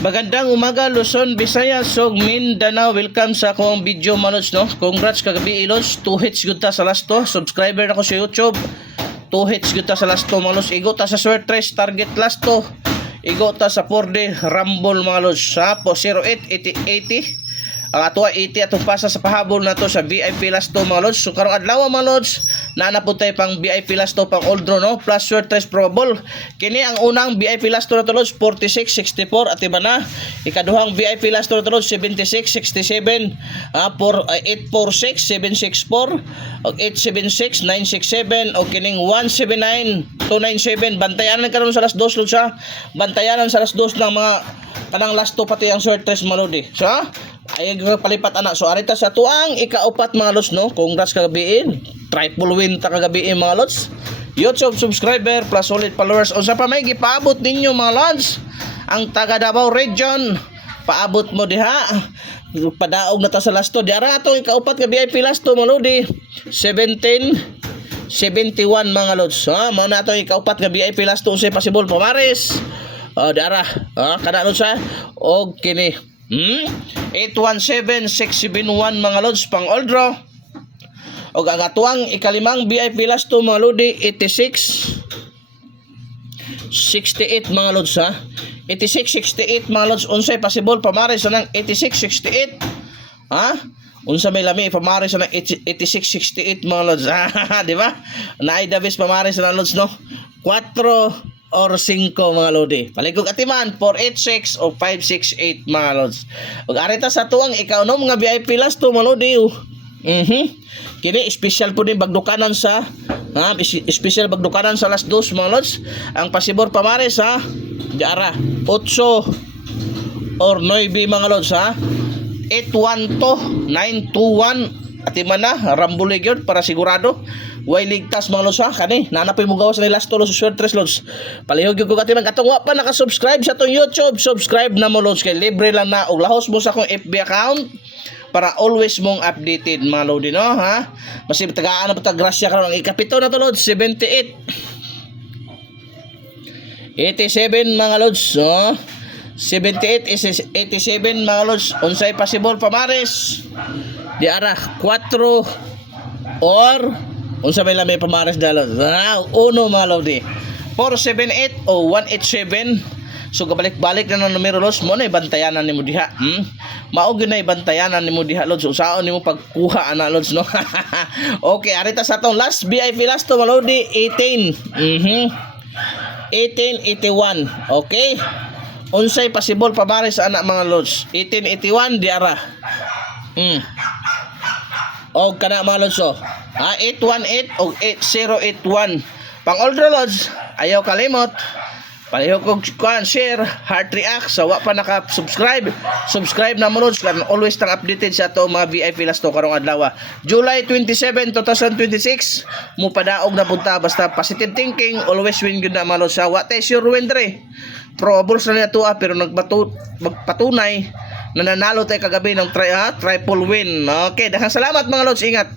Magandang umaga Luzon, Visayas, ug Mindanao. Welcome sa akong video manos no. Congrats kagabi Ilos, 2 hits gud ta sa last to. Subscriber na ko sa YouTube. 2 hits gud ta sa last to manos. Igo ta sa Sword Trace target last to. Igo ta sa 4D Rumble manos sa po 08 80. Ang ato 80 atong pasa sa pahabol na to sa VIP last to mga lods. So karong adlaw mga lods, naanapod tayo pang VIP last to pang old draw no, plus Sword Trace probable. Kini ang unang VIP last to na to lods 46-64 at iba na. Ikaduhang VIP last to na to lods 76-67, 846-764 og 876-967 og kining 179-297. Bantayanan karon sa last 2 lods ha. Bantayanan sa last 2 ng mga kanang last to pati ang Sword Trace malodi. So ay palipat anak. So arita sa tuang ikaupat mga lods no. Congrats kagabiin. Triple win ta kagabiin mga lods. YouTube subscriber plus solid followers. Unsa pa may gipaabot ninyo mga lods? Ang taga Davao region, paabot mo diha. Padaog na ta sa last to. Diara ato ikaupat ka VIP last to mga lodi. 1771 mga lods. Ha, mao na ato ikaupat ka VIP last to unsay possible pamares. Diara. Kada lods ha. Og kini 817-671 mga lods pang old draw. O gagatuang ikalimang VIP last to mga lodi 86-68 mga lods ha. 86-68 mga lods. Unsay possible pamares sa ng 86-68 ha. Unsa may lami pamares sa ng 86-68 mga lods ha. Diba? Naay Davis pamares sa ng lods no. 4 or 5 mga lodi. Paligog atiman 486 o 568 mga lods. Ug arita sa tuang ikaw no mga VIP last to mga lodi. Kini special po din bagdukanan sa special bagdukanan sa last 2 mga lods. Ang pasibor pamares ha. Diara 8 or 9 mga lods ha. 812 921 atiman na rambule gyud para sigurado. Way ligtas mga lods ha. Kani nanapay mo gawas sa last to sa Sword Trace lods. Palihog gyud ko katiman katong wa pa naka-subscribe sa tong YouTube, subscribe na mo lods kay libre lang na og lahos mo sa akong FB account para always mong updated mga lodi no ha. Masib tagaan na pata grasya karon ang ikapito na to lods 78 87 mga lods no. 78 is 87 mga lods. Unsay possible pamares? Di ara 4 or unsa may lamay pamares dalos. Uno mga lodi. 478 o 187. So gabalik-balik na ng numero lods mo na ibantayanan nimo diha. Mao gyud na ibantayanan nimo diha lods. Usaon nimo pagkuha ana lods no. Okay, arita sa atong last VIP last to mga lodi 18. 1881. Okay. Unsay possible pamares sa anak mga lods. 1881 di ara. Og kana mga lods 818 og 8081 pang old lods. Ayaw kalimot palihog og share, heart react sa wa pa naka-subscribe. Subscribe na mo lods kan always tang updated sa ato mga VIP last to karong adlaw. July 27, 2026 mo padaog na punta basta positive thinking, always win gyud na mga lods. Sa wa tay sure win dre. Probables na niya to pero magpatunay na nanalo tayo kagabi ng triple win. Okay, daghang salamat mga lods, ingat.